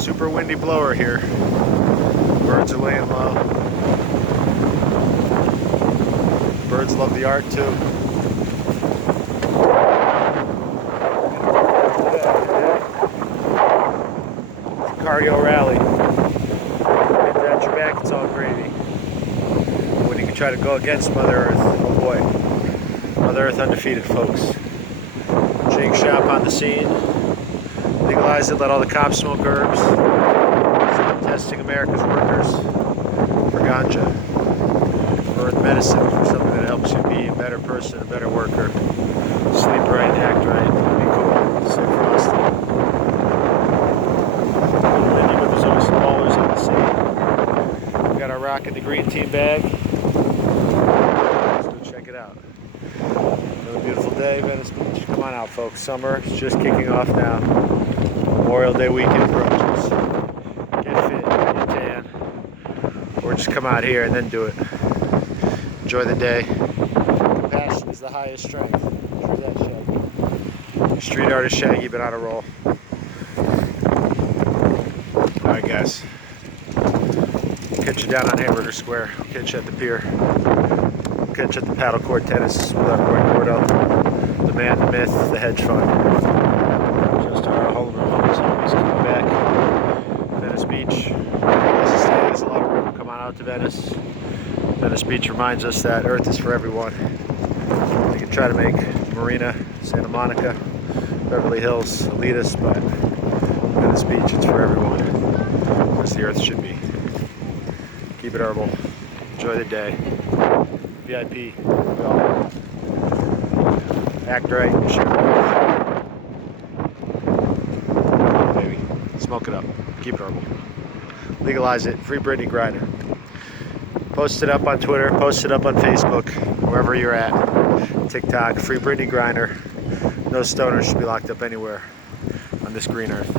Super windy blower here. Birds are laying low. Birds love the art too. Cardio rally. If that's your back, it's all gravy. When you can try to go against Mother Earth, oh boy. Mother Earth undefeated, folks. Jig shop on the scene. Legalize it, let all the cops smoke herbs. Stop testing America's workers for ganja, for earth medicine, for something that helps you be a better person, a better worker. Sleep right, act right, be cool, stay frosty. But there's always some ballers on the scene. We got our rock in the green team bag. Let's go check it out. Another beautiful day, Venice Beach. Come on out, folks. Summer is just kicking off now. Memorial Day weekend approaches. Get fit, get tan, or just come out here and then do it. Enjoy the day. Compassion is the highest strength. True that, Shaggy. Street artist Shaggy, been on a roll. Alright, guys. Catch you down on Hamburger Square. Catch you at the pier. Catch you at the paddle court tennis with our boy Gordo. The man, the myth, the hedge fund. Just our home room homies coming back. Venice Beach. There's a lot of room. Come on out to Venice. Venice Beach reminds us that Earth is for everyone. We can try to make Marina, Santa Monica, Beverly Hills elitist, but Venice Beach, it's for everyone. As the Earth should be. Keep it herbal. Enjoy the day. VIP. We all act right. Baby. Smoke it up. Keep it herbal. Legalize it. Free Brittany Griner. Post it up on Twitter. Post it up on Facebook. Wherever you're at. TikTok. Free Brittany Griner. No stoners should be locked up anywhere on this green earth.